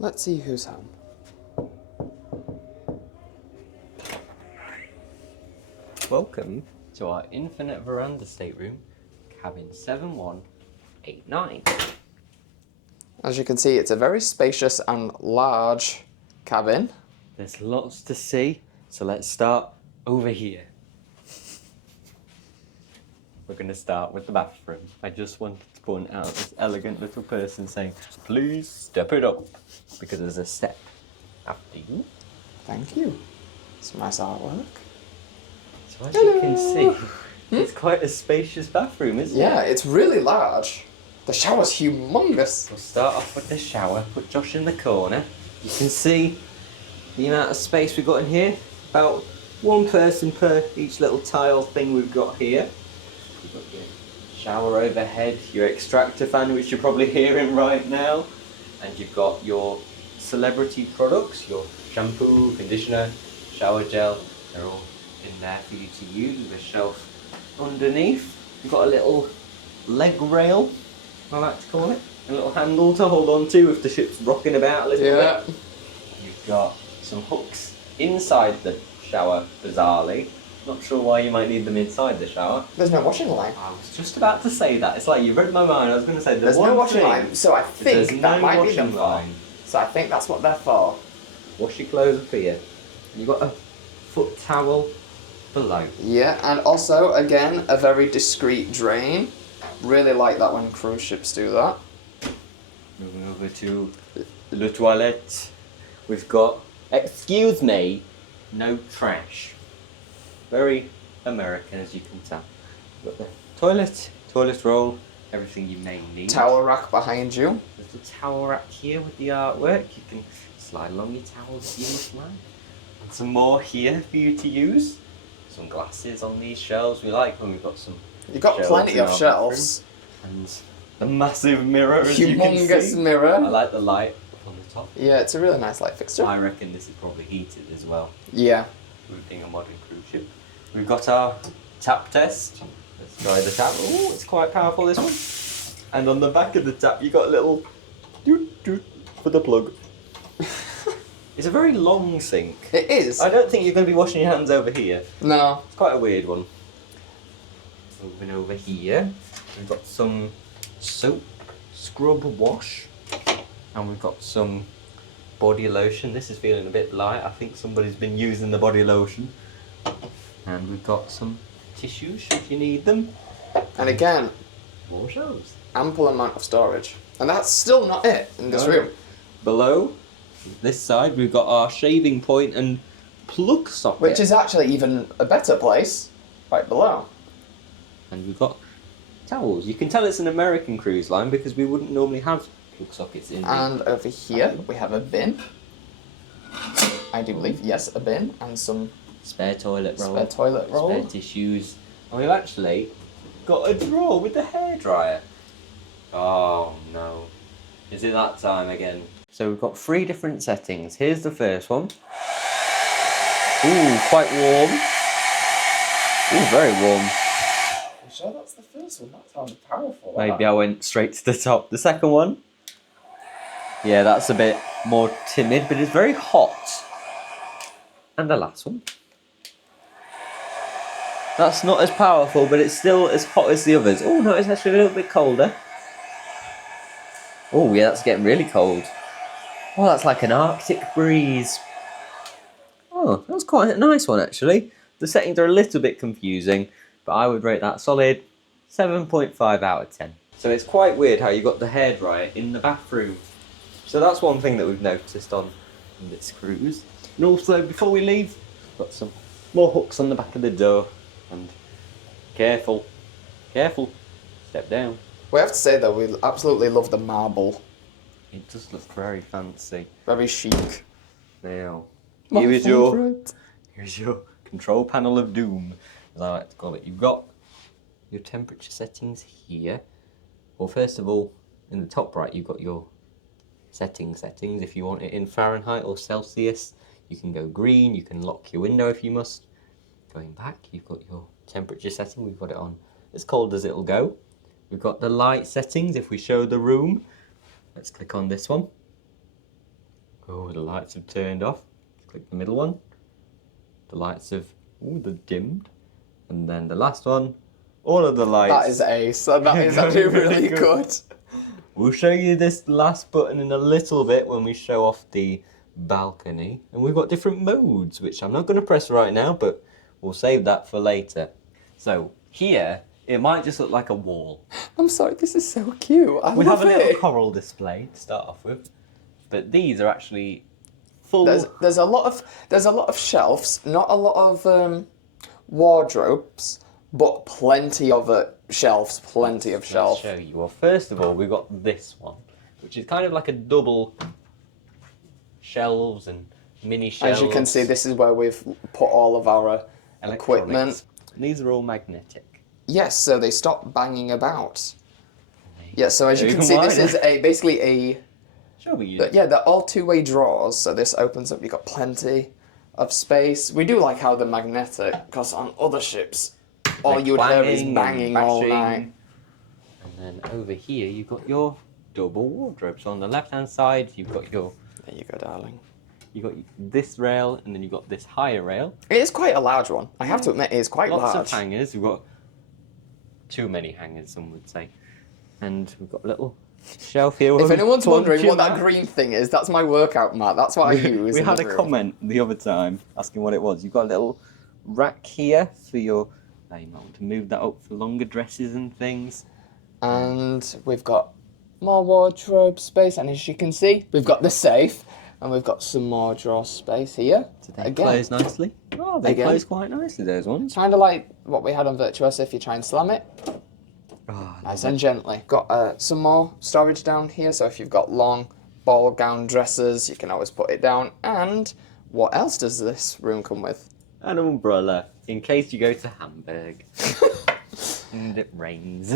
Let's see who's home. Welcome to our Infinite Veranda stateroom, cabin 7189. As you can see, it's a very spacious and large cabin. There's lots to see, so let's start over here. We're going to start with the bathroom. I just wanted to point out this elegant little person saying, please step it up, because there's a step after you. Thank you. It's nice artwork. So as you can see, it's quite a spacious bathroom, isn't it? Yeah, it's really large. The shower's humongous. We'll start off with the shower, put Josh in the corner. You can see the amount of space we've got in here. About one person per each little tile thing we've got here. You've got your shower overhead, your extractor fan, which you're probably hearing right now. And you've got your Celebrity products, your shampoo, conditioner, shower gel. They're all in there for you to use with a shelf underneath. You've got a little leg rail, I like to call it. A little handle to hold on to if the ship's rocking about a little bit. You've got some hooks inside the shower, bizarrely. Not sure why you might need them inside the shower. There's no washing line. I was just about to say that. It's like you read my mind. I was going to say there's no washing line, so I think that might be them for. So I think that's what they're for. Wash your clothes up here. You've got a foot towel below. Yeah, and also, again, a very discreet drain. Really like that when cruise ships do that. Moving over to the toilet. We've got, excuse me, no trash. Very American, as you can tell. We've got the toilet roll, everything you may need. Towel rack behind you. There's a towel rack here with the artwork. You can slide along your towels if you must like. And some more here for you to use. Some glasses on these shelves. We like when we've got some. You've got plenty of shelves. And the massive mirror, as you can see. Humongous mirror. I like the light up on the top. Yeah, it's a really nice light fixture. I reckon this is probably heated as well. Yeah. With being a modern cruise ship. We've got our tap test. Let's try the tap. Oh, it's quite powerful, this one. And on the back of the tap, you've got a little doot doot for the plug. It's a very long sink. It is. I don't think you're going to be washing your hands over here. No. It's quite a weird one. Moving over here, we've got some soap scrub wash, and we've got some body lotion. This is feeling a bit light. I think somebody's been using the body lotion. And we've got some tissues if you need them. And again, more shelves. Ample amount of storage. And that's still not it in this room. Below, this side, we've got our shaving point and plug socket. Which is actually even a better place, right below. And we've got towels. You can tell it's an American cruise line because we wouldn't normally have plug sockets in. And over here, we have a bin. I do believe, yes, a bin. And some spare toilet roll. Spare toilet roll. Spare tissues. And we've actually got a drawer with the hairdryer. Oh no. Is it that time again? So we've got 3 different settings. Here's the first one. Ooh, quite warm. Ooh, very warm. I'm sure that's the first one. That sounds powerful. Maybe I went straight to the top. The second one. Yeah, that's a bit more timid, but it's very hot. And the last one. That's not as powerful, but it's still as hot as the others. Oh no, it's actually a little bit colder. Oh yeah, that's getting really cold. Oh, that's like an Arctic breeze. Oh, that was quite a nice one actually. The settings are a little bit confusing, but I would rate that solid 7.5 out of 10. So it's quite weird how you got the hairdryer in the bathroom. So that's one thing that we've noticed on this cruise. And also, before we leave, we've got some more hooks on the back of the door. And careful, careful, step down. We have to say though, we absolutely love the marble. It does look very fancy. Very chic. Now, My here's favourite. your control panel of doom, as I like to call it. You've got your temperature settings here. Well, first of all, in the top right, you've got your settings. If you want it in Fahrenheit or Celsius, you can go green. You can lock your window if you must. Going back, you've got your temperature setting. We've got it on as cold as it'll go. We've got the light settings. If we show the room, let's click on this one. Oh, the lights have turned off. Click the middle one. The lights have they're dimmed. And then the last one, all of the lights. That is ace. That is actually really good. We'll show you this last button in a little bit when we show off the balcony. And we've got different modes, which I'm not going to press right now, but we'll save that for later. So here, it might just look like a wall. I'm sorry, this is so cute. I We love have a it. little coral display to start off with, but these are actually full. There's a lot of shelves, not a lot of wardrobes, but plenty of shelves, plenty of Let's shelves. show you. Well, first of all, we've got this one, which is kind of like a double shelves and mini shelves. As you can see, this is where we've put all of our equipment. These are all magnetic. Yes, so they stop banging about. Yes, so as you can see, Even this is basically a... Show me you. Yeah, they're all two-way drawers, so this opens up, you've got plenty of space. We do like how they're magnetic, because on other ships, all Like you would hear is banging and banging all bashing. night. And then over here, you've got your double wardrobe. So on the left-hand side, you've got your... There you go, darling. You've got this rail, and then you've got this higher rail. It is quite a large one. I have to admit, it is quite Lots large. of hangers. We've got too many hangers, some would say. And we've got a little shelf here. If anyone's wondering what that mat. green thing is, that's my workout mat. That's what I use. We in had the a room. comment the other time asking what it was. You've got a little rack here for your... Now you might want to move that up for longer dresses and things. And we've got more wardrobe space, and as you can see, we've got the safe, and we've got some more drawer space here. Do they close nicely? Oh, they Again. close quite nicely, those ones. Kind of like what we had on Virtuoso if you try and slam it. Oh, Nice and gently. Got some more storage down here, so if you've got long ball gown dresses, you can always put it down. And what else does this room come with? an umbrella in case you go to Hamburg and it rains.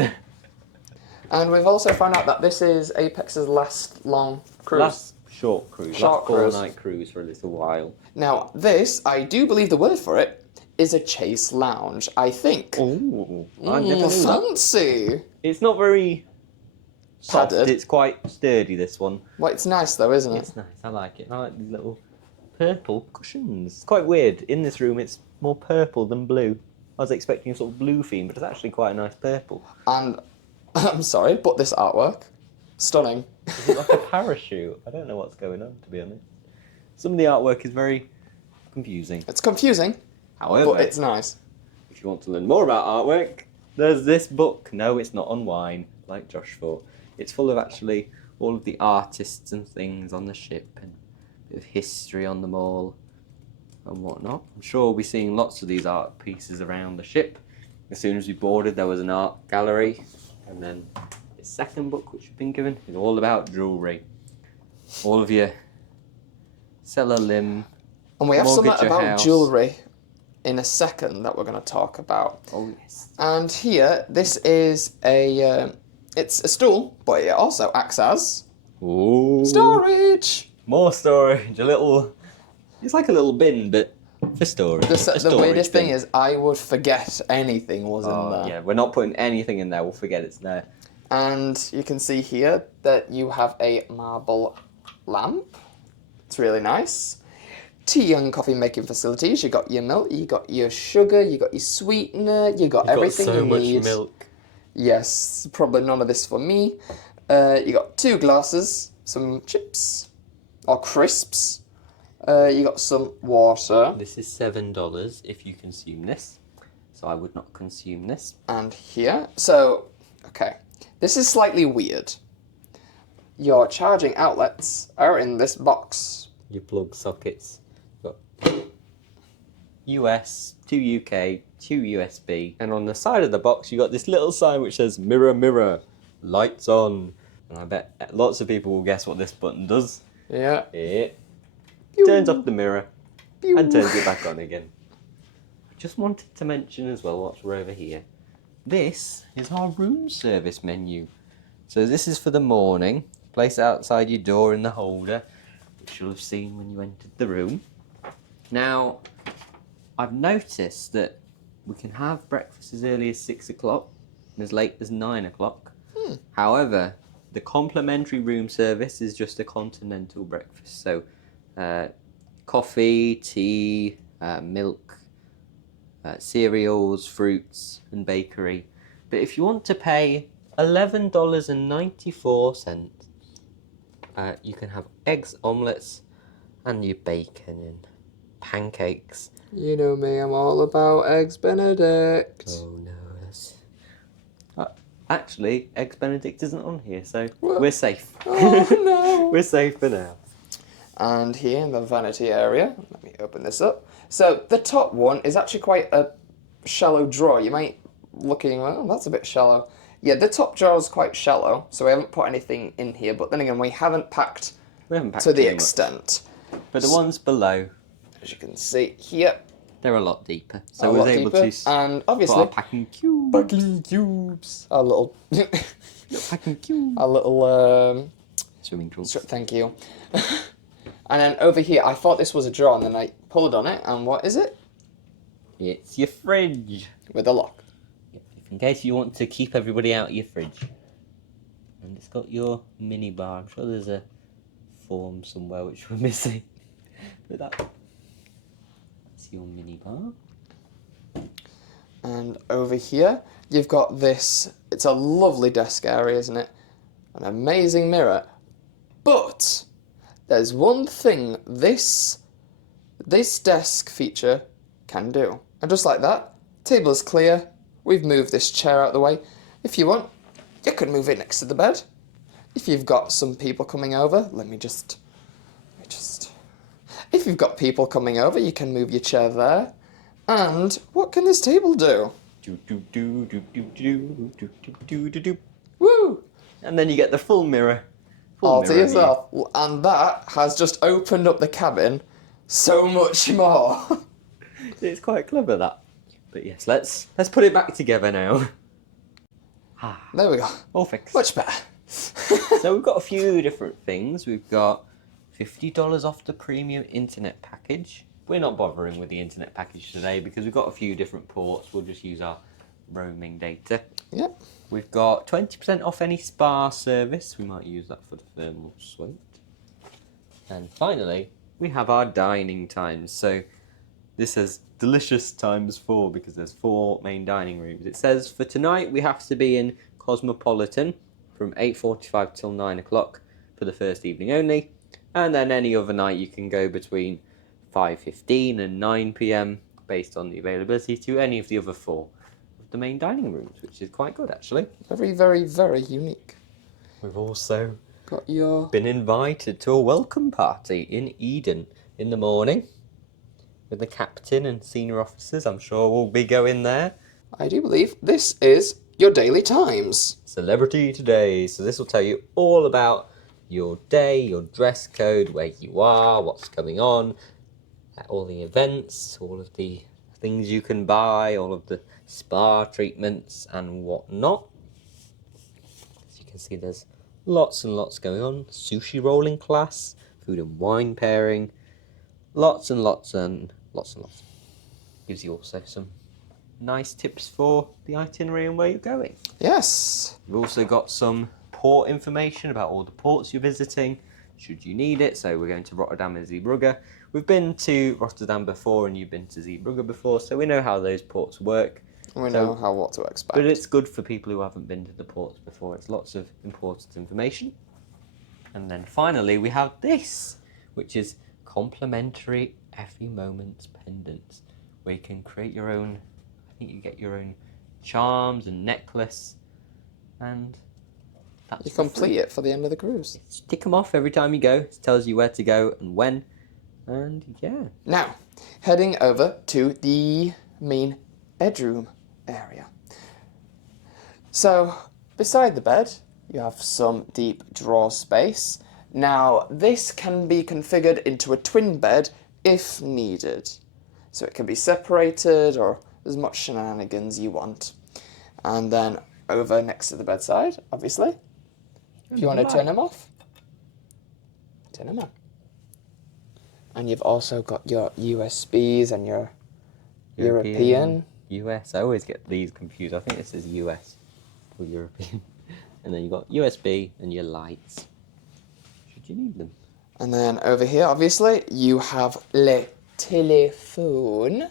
And we've also found out that this is Apex's last long cruise. Last short cruise. Short last cruise. 4-night cruise for a little while. Now, this, I do believe the word for it, is a chase lounge, I think. Ooh, I never knew that. Fancy! It's not very soft. Padded. It's quite sturdy, this one. Well, it's nice though, isn't it? It's nice. I like it. I like these little purple cushions. It's quite weird. In this room, it's more purple than blue. I was expecting a sort of blue theme, but it's actually quite a nice purple. And, I'm sorry, but this artwork, stunning. Is it like a parachute? I don't know what's going on, to be honest. Some of the artwork is very confusing. It's confusing, However, but it's nice. if you want to learn more about artwork, there's this book. No, it's not on wine, like Josh thought. It's full of actually all of the artists and things on the ship and a bit of history on them all and whatnot. I'm sure we'll be seeing lots of these art pieces around the ship. As soon as we boarded, there was an art gallery. And then the second book, which we've been given, is all about jewellery. All of your cellar limb. And we have Mortgage something your about house. jewellery in a second that we're going to talk about. Oh, yes. And here, this is it's a stool, but it also acts as Ooh. storage. More storage. It's like a little bin, but for storage. The weirdest thing is, I would forget anything was in there. Yeah, we're not putting anything in there. We'll forget it's there. And you can see here that you have a marble lamp. It's really nice. Tea and coffee making facilities. You got your milk, you got your sugar, you got your sweetener, you got everything got so you much need. milk. Yes, probably none of this for me. You got 2 glasses, some chips or crisps. You got some water. This is $7 if you consume this. So I would not consume this. And here, so, okay, this is slightly weird. Your charging outlets are in this box. Your plug sockets. Got US, 2 UK, 2 USB. And on the side of the box, you got this little sign which says mirror, mirror, lights on. And I bet lots of people will guess what this button does. Yeah. It Pew. turns off the mirror Pew. and turns it back on again. I just wanted to mention as well what's over here. This is our room service menu. So this is for the morning. Place it outside your door in the holder, which you'll have seen when you entered the room. Now, I've noticed that we can have breakfast as early as 6 o'clock and as late as 9 o'clock. However, the complimentary room service is just a continental breakfast. So coffee, tea, milk, cereals, fruits, and bakery. But if you want to pay $11.94, you can have eggs, omelettes, and your bacon and pancakes. You know me, I'm all about Eggs Benedict. Oh no, that's... actually, Eggs Benedict isn't on here, so What? we're safe. Oh no! We're safe for now. And here in the vanity area, let me open this up. So the top one is actually quite a shallow drawer. You might looking, well, that's a bit shallow. Yeah, the top drawer is quite shallow, so we haven't put anything in here. But then again, we haven't packed to the extent. But the ones below, as you can see here, they're a lot deeper. So we were able to and put obviously our packing cubes. Our little Packing cube. our little Swimming pools. thank you. And then over here, I thought this was a drawer, and then I pulled on it, and what is it? It's your fridge. With a lock. In case you want to keep everybody out of your fridge. And it's got your mini bar. I'm sure there's a form somewhere which we're missing. But that's your mini bar. And over here, you've got this. It's a lovely desk area, isn't it? An amazing mirror. But there's one thing this desk feature can do. And just like that, table is clear. We've moved this chair out of the way. If you want, you could move it next to the bed. If you've got some people coming over, if you've got people coming over, you can move your chair there. And what can this table do? Woo! And then you get the full mirror. All to yourself. And that has just opened up the cabin so much more. It's quite clever, that. But yes, let's put it back together now. There we go. All fixed. Much better. So we've got a few different things. We've got $50 off the premium internet package. We're not bothering with the internet package today because we've got a few different ports. We'll just use our roaming data. Yep. We've got 20% off any spa service. We might use that for the thermal suite. And finally, we have our dining times. So this is delicious times 4 because there's 4 main dining rooms. It says for tonight we have to be in Cosmopolitan from 8:45 till 9 o'clock for the first evening only. And then any other night you can go between 5:15 and 9 p.m. based on the availability to any of the other 4 of the main dining rooms, which is quite good actually. Very, very, very unique. We've also Got your... been invited to a welcome party in Eden in the morning with the captain and senior officers. I'm sure we'll be going there. I do believe this is your daily times. Celebrity Today. So this will tell you all about your day, your dress code, where you are, what's going on, all the events, all of the things you can buy, all of the spa treatments and whatnot. As you can see, there's lots and lots going on. Sushi rolling class, food and wine pairing, lots and lots and lots and lots. Gives you also some nice tips for the itinerary and where you're going. Yes. We've also got some port information about all the ports you're visiting, should you need it. So we're going to Rotterdam and Zeebrugge. We've been to Rotterdam before and you've been to Zeebrugge before, so we know how those ports work. We know what to expect. But it's good for people who haven't been to the ports before. It's lots of important information. And then finally we have this, which is complimentary every moment's pendants, where you can create your own, I think you get your own charms and necklace, and that's you complete it for the end of the cruise. Tick them off every time you go. It tells you where to go and when, and yeah. Now, heading over to the main bedroom area. So, beside the bed, you have some deep drawer space. Now, this can be configured into a twin bed if needed. So it can be separated or as much shenanigans you want. And then over next to the bedside, obviously, if you want to turn them off, turn them on. And you've also got your USBs and your European. US, I always get these confused. I think this is US or European. And then you've got USB and your lights, should you need them. And then over here, obviously, you have le téléphone.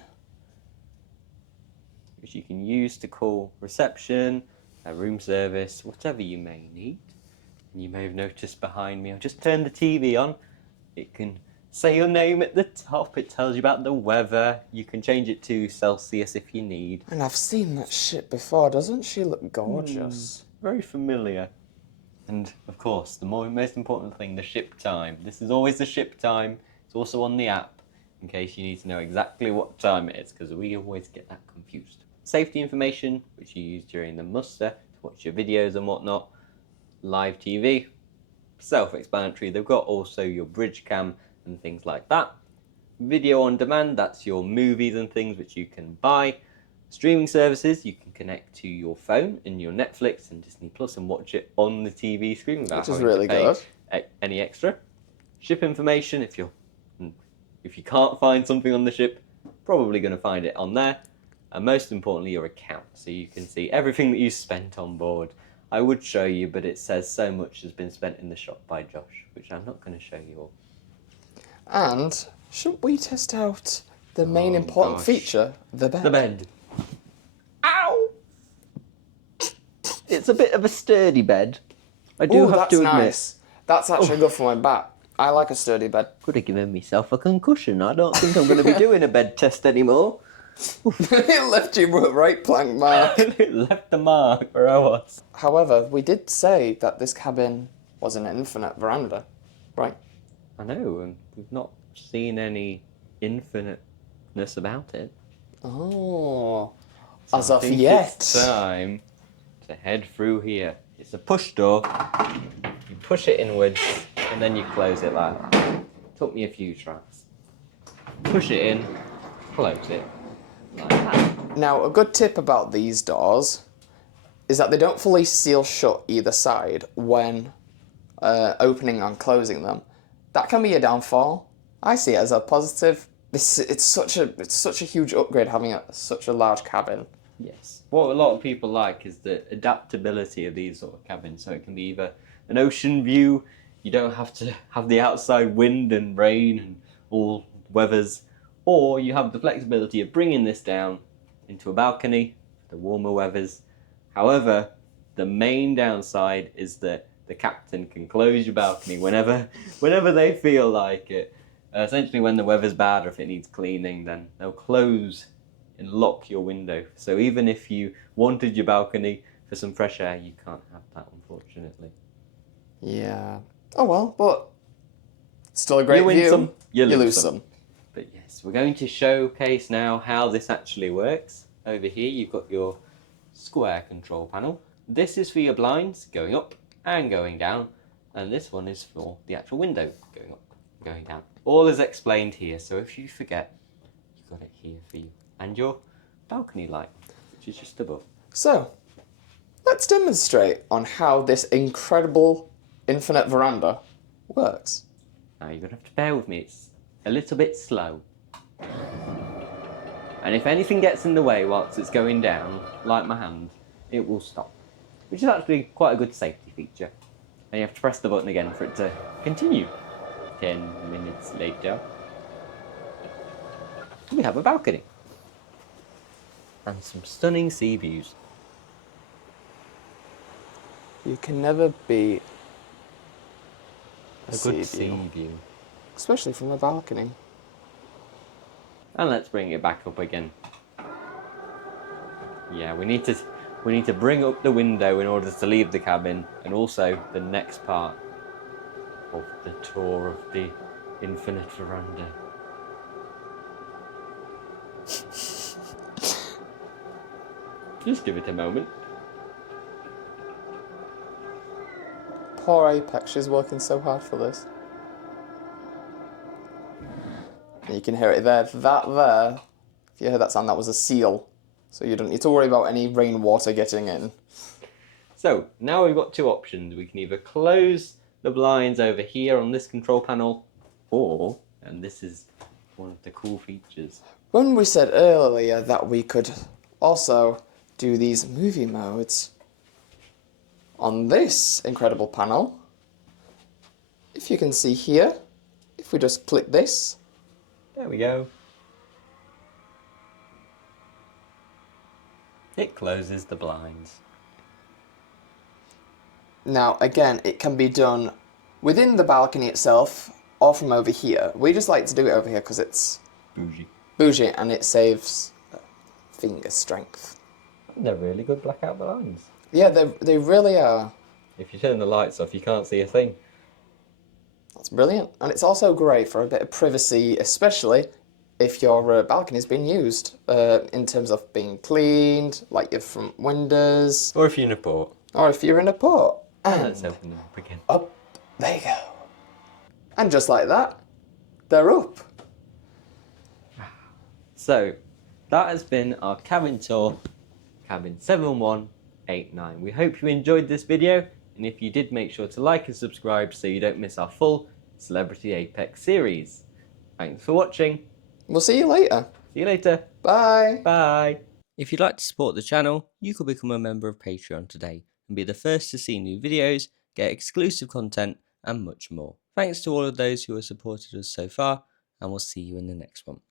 Which you can use to call reception, room service, whatever you may need. And you may have noticed behind me, I've just turned the TV on. It can say your name at the top. It tells you about the weather. You can change it to Celsius if you need. And I've seen that shit before. Doesn't she look gorgeous? Very familiar. And of course, the most important thing, the ship time. This is always the ship time. It's also on the app in case you need to know exactly what time it is, because we always get that confused. Safety information, which you use during the muster to watch your videos and whatnot. Live TV, self-explanatory. They've got also your bridge cam and things like that. Video on demand, that's your movies and things which you can buy. Streaming services, you can connect to your phone and your Netflix and Disney Plus and watch it on the TV screen without having to pay any extra. Ship information, if you can't find something on the ship, probably going to find it on there. And most importantly, your account, so you can see everything that you spent on board. I would show you, but it says so much has been spent in the shop by Josh, which I'm not going to show you all. And shouldn't we test out the main important feature, the bed? The bed. Ow! It's a bit of a sturdy bed. I do have to admit. Nice. That's actually good for my back. I like a sturdy bed. Could have given myself a concussion. I don't think I'm going to be doing a bed test anymore. It left you right plank mark. It left the mark where I was. However, we did say that this cabin was an infinite veranda, right? I know, and we've not seen any infiniteness about it. Oh, So as I of think yet. It's time to head through here. It's a push door. You push it inwards, and then you close it like that. Took me a few tries. Push it in, close it. Like that. Now, a good tip about these doors is that they don't fully seal shut either side when opening and closing them. That can be a downfall. I see it as a positive. It's such a huge upgrade having such a large cabin. Yes. What a lot of people like is the adaptability of these sort of cabins. So it can be either an ocean view, you don't have to have the outside wind and rain and all weathers, or you have the flexibility of bringing this down into a balcony, the warmer weathers. However, the main downside is that the captain can close your balcony whenever they feel like it. Essentially, when the weather's bad or if it needs cleaning, then they'll close and lock your window. So even if you wanted your balcony for some fresh air, you can't have that, unfortunately. Yeah. Oh well, but still a great You win view. some, you lose some. But yes, we're going to showcase now how this actually works. Over here, you've got your square control panel. This is for your blinds going up and going down, and this one is for the actual window going up and going down. All is explained here, so if you forget, you've got it here for you. And your balcony light, which is just above. So, let's demonstrate on how this incredible infinite veranda works. Now you're going to have to bear with me, it's a little bit slow. And if anything gets in the way whilst it's going down, like my hand, it will stop. Which is actually quite a good safety feature. And you have to press the button again for it to continue. 10 minutes later, we have a balcony. And some stunning sea views. You can never beat A good sea view. especially from a balcony. And let's bring it back up again. Yeah, we need to bring up the window in order to leave the cabin, and also the next part of the tour of the infinite veranda. Just give it a moment. Poor Apex, she's working so hard for this. You can hear it there. That there, if you heard that sound, that was a seal. So you don't need to worry about any rainwater getting in. So, now we've got two options. We can either close the blinds over here on this control panel, or, and this is one of the cool features. When we said earlier that we could also do these movie modes on this incredible panel, if you can see here, if we just click this, There we go. It closes the blinds. now again, it can be done within the balcony itself or from over here. We just like to do it over here because it's Bougie. bougie and it saves finger strength. They're really good blackout blinds. Yeah, they really are. If you turn the lights off, you can't see a thing. That's brilliant. And it's also great for a bit of privacy, especially if your balcony's been used in terms of being cleaned, like your front windows. Or if you're in a port. Or if you're in a port. And Let's open them up again. up they go. And just like that, they're up. So, that has been our cabin tour, cabin 71189. We hope you enjoyed this video, and if you did, make sure to like and subscribe so you don't miss our full Celebrity Apex series. Thanks for watching. We'll see you later. See you later. Bye. Bye. If you'd like to support the channel, you could become a member of Patreon today and be the first to see new videos, get exclusive content, and much more. Thanks to all of those who have supported us so far, and we'll see you in the next one.